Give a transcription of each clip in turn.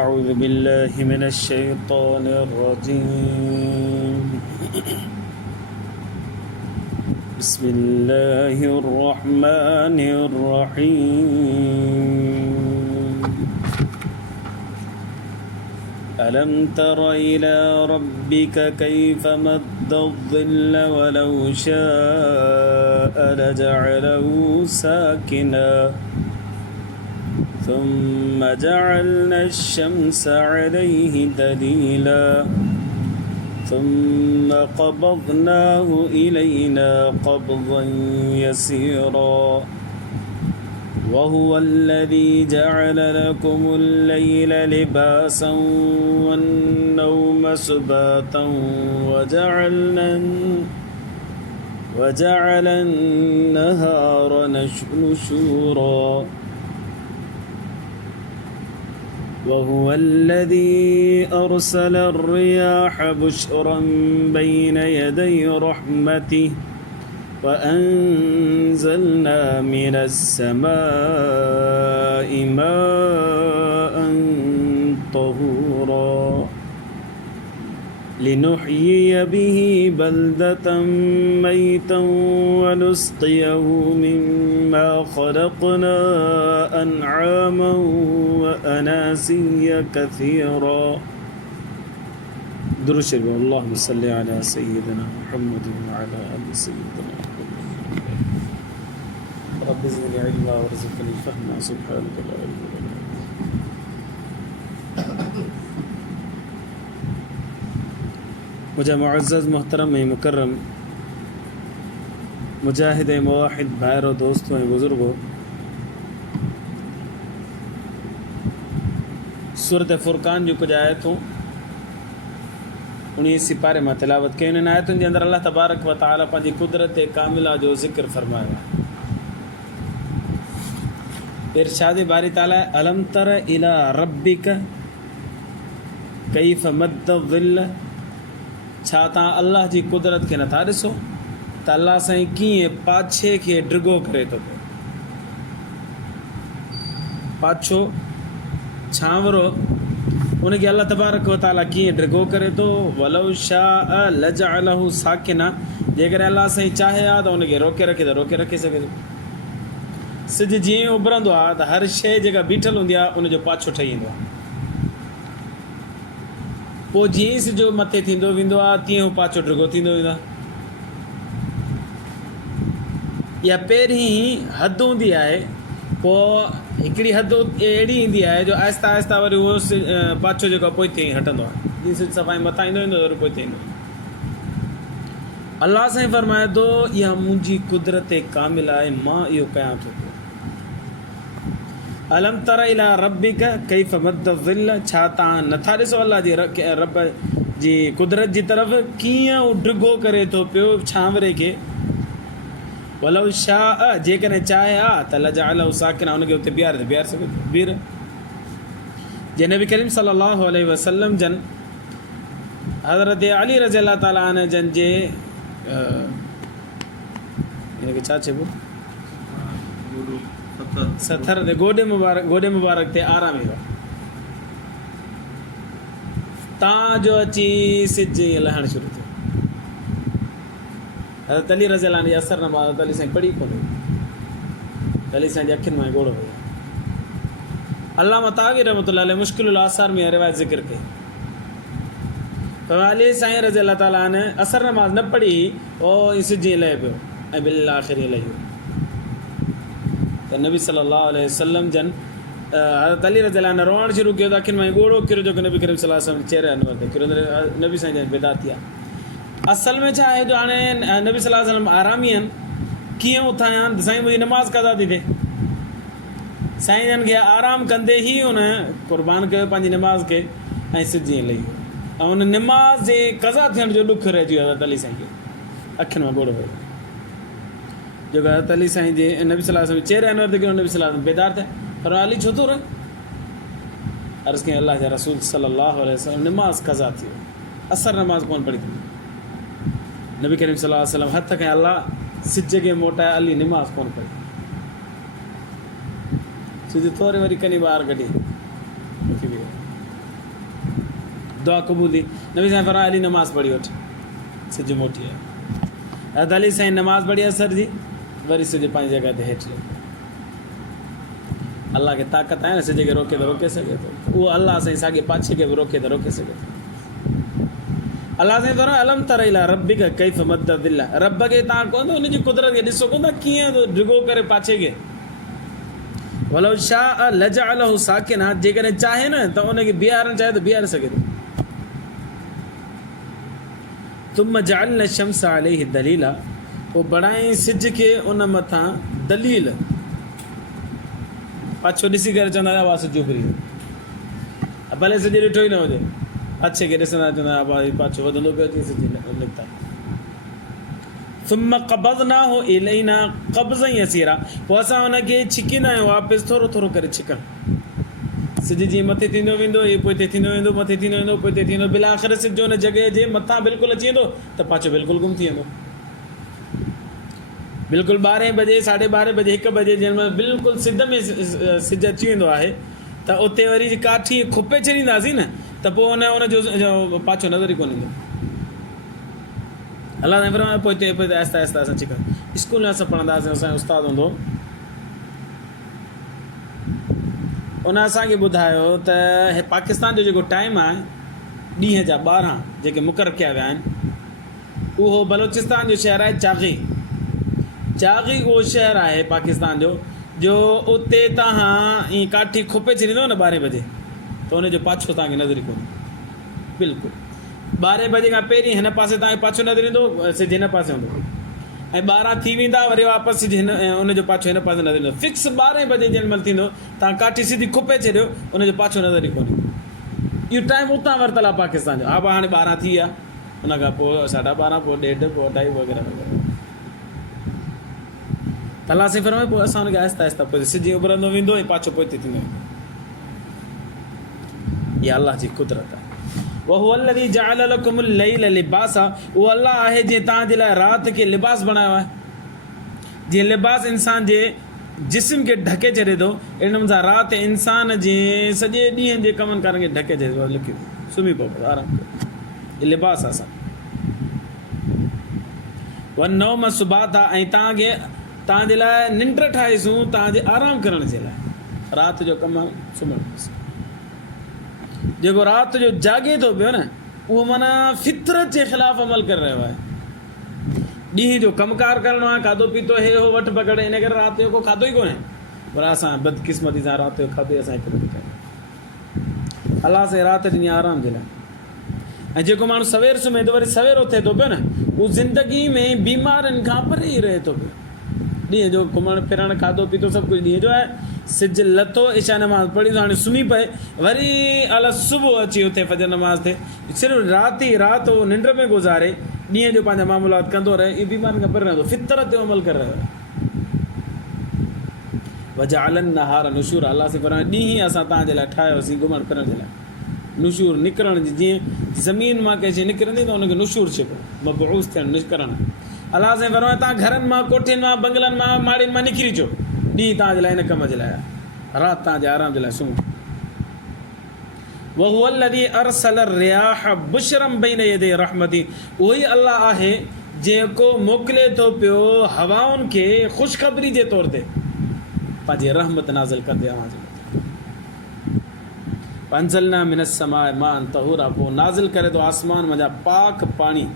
أعوذ بالله من الشيطان الرجيم بسم الله الرحمن الرحيم ألم تر إلى ربك كيف مد الظل ولو شاء لجعله ساكنا ثم جعلنا الشمس عليه دليلا ثم قبضناه إلينا قبضا يسيرا وهو الذي جعل لكم الليل لباسا والنوم سباتا وجعل النهار نشورا وهو الذي أرسل الرياح بشرا بين يدي رحمته وأنزلنا من السماء ماء طهورا لنحيي به بلدة ميتا ونسقيه مما خلقنا أنعاما وأناسيا كثيرا. درود شريف. اللهم صل على سيدنا محمد وعلى آل سيدنا محمد. رب زدني علما وارزقني فهما سبحانك لا علم لنا. मुझे मुअज़्ज़ज़ मोहतरम मुकर्रम मुजाहिद मुवाहिद भाइरों दोस्तों बुज़ुर्गों, सूरत फ़ुरक़ान जो कुछ आयतूं उन्हीं सिपारे में तिलावत कई उन आयतुनि जे अंदरि अल्लाह तबारक व तआला पंहिंजी कुदरत कामिला जो ज़िक्र फरमायो आहे। इरशाद बारी ताला अलम तर इला रब्बिक कैफ़ मद्द ज़िल्ल, छा तव्हां अल्लाह जी कुदरत खे नथा ॾिसो त अल्लाह साईं कीअं पाछे खे ड्रिगो करे थो पियो। पाछो छांवरो उनखे अल्लाह तबारक व तआला कीअं ड्रिगो करे थो। वलौ शाअ लजअलहु साकिना, जेकॾहिं अल्लाह साईं चाहे हा त उनखे रोके रखे त रोके रखे सघे थो। सिज जीअं उभरंदो आहे त हर शइ जेका बीठल हूंदी आहे उनजो पाछो ठही ईंदो आहे। पोइ जीअं ई सिजो मथे थींदो वेंदो आहे तीअं हू पाछो ड्रिगो थींदो वेंदो आहे। इहा पहिरीं हदि हूंदी आहे, पोइ हिकिड़ी हदि अहिड़ी ईंदी आहे जो आहिस्ता आहिस्ता वरी उहो पाछो जेको आहे पोइ थिए हटंदो आहे। जीअं सिज सफ़ाई मथां ईंदो वेंदो वरी पोइ ईंदो। अल्लाह साईं फरमाए थो इहा मुंहिंजी कुदरत कामिल आहे, मां इहो कयां थो पियो। अलम तर इला रब्बिक कैफ़ मद्द ज़िल्ल, छा तव्हां नथा ॾिसो अल्लाह जी रब जी कुदरत जी तरफ़ कीअं हू ड्रिगो करे थो पियो छांवरे खे। वलौ शाअ, जेकॾहिं चाहे हा त लजअलहु साकिना, उनखे उते बीहारे त बीहारे सघे थो। बीर जे नबी करीम सल्लल्लाहु अलैहि वसल्लम जन हज़रत अली रज़ी अल्लाह ताला अन्हु जन जे हिनखे छा चइबो सथर ते गोॾे मुबारक ते आराम वियो तव्हांजो अची सिज ईअं लहणु शुरू थियो। हज़रत अली रज़ी अल्लाह जी असर नमाज़ अली साईं पढ़ी कोन हुई, अली साईं जी अखियुनि मां ॻोढ़ो हुयो। अल्लामा तावी रहमतुल्लाह अलैह मुश्किलुल आसार में रिवायत ज़िक्र कई त अली साईं रज़ी अल्लाह ताला ने असर नमाज़ न पढ़ी ओ सिज ईअं लहे पियो ऐं बिल आख़िर ईअं लही वियो। त नबी सल्लल्लाहु अलैहि वसल्लम जन हज़रत अली रज़ी अल्लाह ने रोअणु शुरू कयो त अखियुनि मां ॻोढ़ो किरियो जेको नबी करीम सल्लल्लाहु अलैहि वसल्लम चेहरे अनवर ते किरियो। नबी साईं जन बेदात थिया। असल में छा आहे जो हाणे नबी सल्लल्लाहु अलैहि वसल्लम आरामी आहिनि, कीअं उथां आहिनि त साईं मुंहिंजी नमाज़ क़ज़ा थी थिए। साईं जन खे आराम कंदे ई उन क़ुर्बान कयो पंहिंजी नमाज़ खे ऐं सिज ईअं लही वियो ऐं उन नमाज़ जे क़ज़ा थियण जो ॾुख रहिजी वियो हज़रत अली साईं खे। अखियुनि मां ॻोढ़ो हुयो जेको हज़रत अली साईं जे नबी सल्लल्लाहु अलैहि वसल्लम चेहरे अनवर ते किरियो। नबी सल्लल्लाहु अलैहि वसल्लम बेदार थिया, पर अली छो थो रहे? अर्ज़ु कयईं अल्लाह जा रसूल सल्लल्लाहु अलैहि वसल्लम नमाज़ क़ज़ा थी वियो, असर नमाज़ कोन पढ़ी थी। नबी करीम सल्लल्लाहु अलैहि वसल्लम हथ खयां अल्लाह सिज खे मोटाए, अली नमाज़ कोन पढ़ी। सिज थोरे वरी कनी ॿाहिरि कढी उथी वियो। दुआ क़बूल थी। नबी साईं फरमाया अली नमाज़ पढ़ी वठि, सिज मोटी आहे। हज़रत अली साईं नमाज़ पढ़ी असर जी, वरी सिज पंहिंजी जॻह ते हेठि लही। अल्लाह खे ताक़त आहे न, सिज खे रोके त रोके सघे थो। उहो अल्लाह साईं साॻे पाछे खे बि रोके त रोके सघे थो। अल्लाह साईं फरमायो अलम तर इला रब्बिक कैफ मद्द दिल, रब खे तव्हां कोन थो उनजी कुदरत खे ॾिसो कोन था कीअं थो डिघो करे पाछे खे। वलो शाह लजअलहु साकिना, जेकॾहिं चाहे न त उनखे बीहारणु चाहे त बीहारे सघे थो। तुम जअलना शम्स अलैहि दलीला, पोइ बणाई सिज खे उन मथां दलील, पाछो ॾिसी करे चवंदा हुआ सिज उभरी, भले सिज ॾिठो ई न हुजे, पाछे खे ॾिसंदा चवंदा हुआ पाछो वधंदो पियो अचे, सिज निकिता। सुम क़बज़नाहु इलैना क़ब्ज़न यसीरा, पोइ असां हुनखे छिकींदा आहियूं वापसि थोरो थोरो करे छिकणु। सिज जीअं मथे थींदो वेंदो, इहे पोइ हिते थींदो वेंदो, मथे थींदो वेंदो, पोइ हिते थींदो, बिला आख़िर सिज हुन जॻह जे मथां बिल्कुलु अची वेंदो त पाछो बिल्कुलु गुम थी वेंदो। बिल्कुलु 12 बजे 12:30 बजे 1 बजे जंहिं महिल बिल्कुलु सिध में सिज अची वेंदो आहे त उते वरी काठी खुपे छॾींदासीं न त पोइ हुनजो पाछो नज़र ई कोन ईंदो। अल्लाह साईं फरमायो पोइ हिते आहिस्ता आहिस्ता असां छिकूं। स्कूल में असां पढ़ंदा हुआसीं, असांजो उस्तादु हूंदो, उन असांखे ॿुधायो त पाकिस्तान जो जेको टाइम आहे ॾींहं जा 12 जेके मुक़ररु कया विया आहिनि, उहो बलोचिस्तान जो शहर आहे चागी। चागी उहो शहर आहे पाकिस्तान जो उते तव्हां ईअं काठी खुपे छॾींदव न 12 बजे त हुनजो पाछो तव्हांखे नज़र ई कोन्हे बिल्कुलु। 12 बजे खां पहिरीं हिन पासे तव्हांखे पाछो नज़र ईंदो, सिज हिन पासे हूंदो, ऐं 12 थी वेंदा वरी वापसि सिज हिन, उनजो पाछो हिन पासे नज़र ईंदो। फिक्स 12 बजे जंहिं महिल थींदो तव्हां काठी सिधी खुपे छॾियो, उनजो पाछो नज़र ई कोन्हे। इहो टाइम उतां वरितलु आहे पाकिस्तान जो। हा हाणे 12 थी विया, उन खां पोइ 12:30, पोइ 1:30, पोइ 2:30 वग़ैरह वग़ैरह। त अल्लाह साईं फरमायो पोइ असां हुनखे आहिस्ता आहिस्ता पोइ सिज उभरंदो वेंदो ऐं पाछो पोइ हिते थींदो वेंदो। इहा अल्लाह जी कुदरत आहे। वहुव अल्लज़ी जअल लकुमुल लैल लिबासा, उहो अल्लाह आहे जंहिं तव्हांजे लाइ राति खे लिबास बणायो आहे। जीअं लिबास इंसान जे जिस्म खे ढके छॾे थो, अहिड़े नमूने सां राति इंसान जे सॼे ॾींहं जे कमनि कारनि खे ढके छॾे थो। लिखी सुम्ही पओ, आराम कयो, इहो लिबास आहे असां। वनौम सुबाता, ऐं तव्हांजे लाइ निंड ठाहीसूं तव्हांजे आराम करण जे लाइ। राति जो कमु सुम्हणु, जेको राति जो जागे थो पियो न उहो माना फितरत जे ख़िलाफ़ु अमल करे रहियो आहे। ॾींहं जो कमकार करिणो आहे, खाधो पीतो हे हो वठि पकड़े, इन करे राति जो को खाधो ई कोन्हे, पर असां बदकिस्मती सां राति जो खाधो असां हिकु बजे खाईंदा। अलाह सां राति ॾिनी आराम जे लाइ। ऐं जेको माण्हू सवेर सुम्हे थो वरी सवेर उथे थो पियो न, उहो ज़िंदगी में बीमारियुनि खां परे ई रहे थो पियो। ॾींहं जो घुमणु फिरणु खाधो पीतो सभु कुझु ॾींहं जो आहे। सिज लथो, इशा नमाज़ पढ़ी, हाणे सुम्ही पए, वरी अलाह सुबुह अची उथे फजर नमाज़ थिए, सिर्फ़ु राति उहो निंड में गुज़ारे, ॾींहं जो पंहिंजा मामूलात कंदो रहे, इहो बीमारियुनि खां परे रहंदो, फितरत जो अमल करे रहियो आहे। वजअलन नहार नुशूर, अलाह से फरमाए ॾींहुं असां तव्हांजे लाइ ठाहियोसीं घुमण फिरण जे लाइ। नुशूर निकिरण जी, जीअं ज़मीन मां कंहिं शइ निकिरंदी त हुनखे नुशूर छिको, मबऊस थियणु, निकिरणु। अलाह से फरमाए तव्हां घरनि मां, कोठियुनि मां, बंगलनि मां, माड़ियुनि मां निकिरी अचो, ॾींहुं तव्हांजे लाइ इन कम जे लाइ, राति तव्हांजे आराम जे लाइ सुम्हो। वहुव अल्लज़ी अरसल रियाह बुशरम बैन यदै रहमती, उहो ई अल्लाह आहे जेको मोकिले थो पियो हवाउनि खे ख़ुशख़बरी जे तौर ते पंहिंजी रहमत नाज़िल कंदे अवां जे मथां। पंज़लना मिनस समाए मान तहूरा, पोइ नाज़िल करे थो आसमान मां जा पाक पाणी।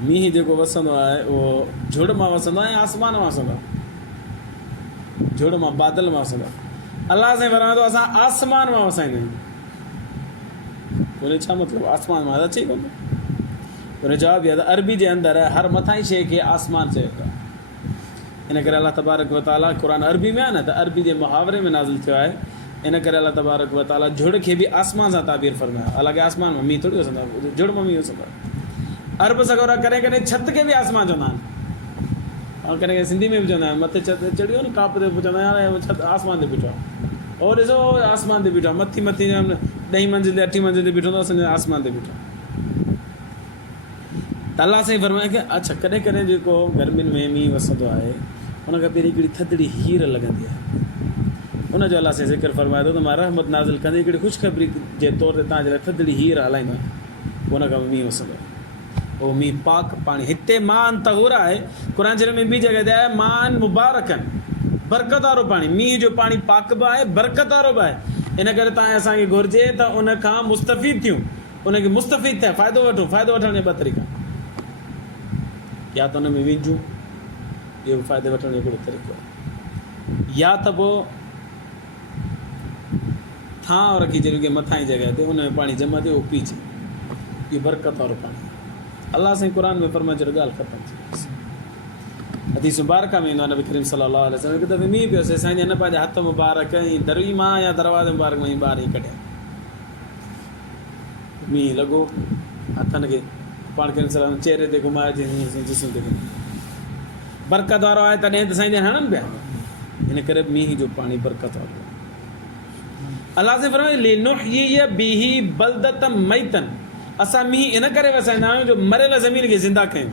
मींहुं जेको वसंदो आहे उहो झुड़ मां वसंदो आहे ऐं आसमान मां वसंदो आहे, झुड़ मां बादल मां वसंदो आहे। अलाह साईं फरमाए थो असां आसमान मां वसाईंदा आहियूं। उन छा मतिलबु आसमान मां अचे कोन? उन जवाबु इहो त अरबी जे अंदरि हर मथां ई शइ खे आसमान चयो था। इन करे अलाह तबारक व ताला क़ुर अरबी में आहे न त अरबी जे मुहावरे में नाज़िल थियो आहे। इन करे अलाह तबारक व ताला झुड़ खे बि आसमान सां ताबीर फरमायो। हालांकि आसमान में मींहुं थोरी वसंदो आहे, झुड़ में मींहुं वसंदो आहे। अरब सगोरा कॾहिं कॾहिं छित खे बि आसमान चवंदा आहिनि, ऐं कॾहिं कॾहिं सिंधी में बि चवंदा आहिनि, मथे छित चढ़ियो न काप ते, पोइ चवंदा आहिनि यार छित आसमान ते बीठो आहे, और ॾिसो आसमान ते बीठो आहे, मथी 10 मंज़िल ते 8 मंज़िल ते बीठो आहे, सम्झो आसमान ते बीठो आहे। त अलाह साईं फरमाए की अच्छा कॾहिं कॾहिं जेको गर्मियुनि में मींहुं वसंदो आहे, हुन खां पहिरीं हिकिड़ी थधिड़ी हीर लॻंदी आहे, उनजो अलाह साईं ज़िक्र फरमाए थो त मां रहमत नाज़िल कंदे हिकिड़ी ख़ुशख़बरी जे तौर ते तव्हांजे लाइ थधिड़ी हीर हलाईंदो आहियां, उन खां मींहुं वसंदो आहे। उहो मींहुं पाक पाणी, हिते मान तहुर आहे, क़ुर शरीफ़ में ॿी जॻह ते आहे मान मुबारकन, बरकत वारो पाणी, मींहं जो पाणी पाक बि आहे, बरकत वारो बि आहे। इन करे तव्हां असांखे घुरिजे त उन खां मुस्तफ़ीद थियूं, उनखे मुस्तफ़ीद थिया फ़ाइदो वठूं। फ़ाइदो वठण जा ॿ तरीक़ा, या त उन में विझूं, इहो बि फ़ाइदे वठण जो हिकिड़ो तरीक़ो आहे, या त पोइ थांव रखी छॾियो की मथां जी जॻह ते उन में पाणी जमा थियो उहो पीजे, इहो बरकत वारो पाणी। अलाह साईं क़ुर में फरमाए छॾियो ॻाल्हि ख़तमु थी। हदीस मुबारक में ईंदो आहे नबी करीम सल्लल्लाहु अलैहि वसल्लम हिकु दफ़े मींहुं पियो, साईं जन पंहिंजा हथ मुबारक ऐं दरवी मां या दरवाज़े मुबारक में ॿार ई कढिया, मींहुं लॻो हथनि खे पाण करीम सलाम चेहरे ते घुमाए जिस्म ते घुमाए, बरकत वारो आहे तॾहिं त साईं जन हणनि पिया, इन करे मींहं जो पाणी बरकत वारो आहे। अलाह से फरमाए लिनुहयिय बिही बलदतम मैतन, असां मींहुं इन करे वसाईंदा आहियूं जो मरियल ज़मीन खे ज़िंदा कयूं।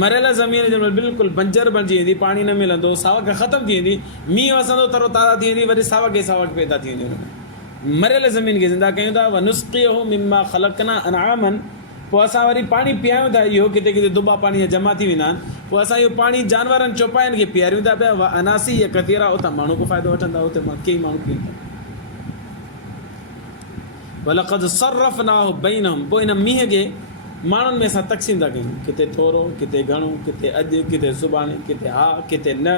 मरियल ज़मीन जंहिंमहिल बिल्कुलु बंजर बणिजी वेंदी, पाणी न मिलंदो, सावक ख़तमु थी वेंदी, मींहुं वसंदो तरो ताज़ा थी वेंदी, वरी सावक ई सावक पैदा थी वेंदी। मरियल ज़मीन खे ज़िंदा कयूं था। व नुस्क़ियहु मिम्मा ख़लक़ना अनआमन, पोइ असां वरी पाणी पीआरियूं था, इहो किथे किथे दुबा पाणी जमा थी वेंदा आहिनि, पोइ असां इहो पाणी जानवरनि चौपाइनि खे पीआरियूं था पिया। व अनासी या कतीरा, उतां माण्हू को फ़ाइदो वठंदा, उते कई माण्हू पीअनि था। वलक़द सर्रफ़नाहु बैनहुम, पोइ इन मींहं खे माण्हुनि में असां तक़सीम था कयूं, किथे थोरो, किथे घणो, किथे अॼु, किथे सुभाणे, किथे हा, किथे न,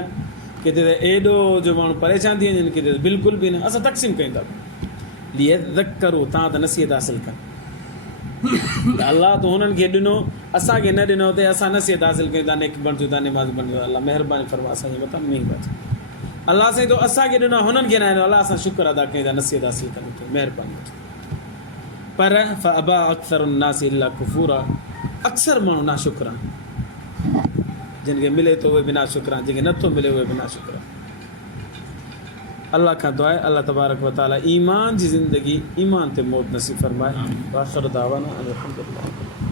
किथे त एॾो जो माण्हू परेशान थी वञनि, किथे बिल्कुलु बि न, असां तक़सीम कयूं था। लियज़क्करू, तव्हां त नसीहत हासिलु कनि, अलाह त हुननि खे ॾिनो, असांखे न ॾिनो, त असां नसीहत हासिलु कयूं था, नेक बणिजूं था, निमाज़ बणिजूं। अलाह महिरबानी फरमा असांजे मथां मींहुं पहुचे। अलाह साईं तो असांखे ॾिनो, हुननि खे न ॾिनो, अलाह असां शुक्र अदा कयूं था, नसीहत हासिलु कयूं था, महिरबानी। पर फअबा अक्सर उन्नास इल्ला कुफूरा, अक्सर माण्हू ना शुक्र आहिनि, जिन खे मिले थो उहे बि ना शुक्र आहिनि, जंहिंखे नथो मिले उहे बि ना शुक्र आहिनि। अल्लाह खां दुआ आहे अल्लाह तबारक व तआला ईमान जी ज़िंदगी, ईमान ते मौत नसीब फरमाए। आख़िर दावाना अनिल हम्दुलिल्लाह।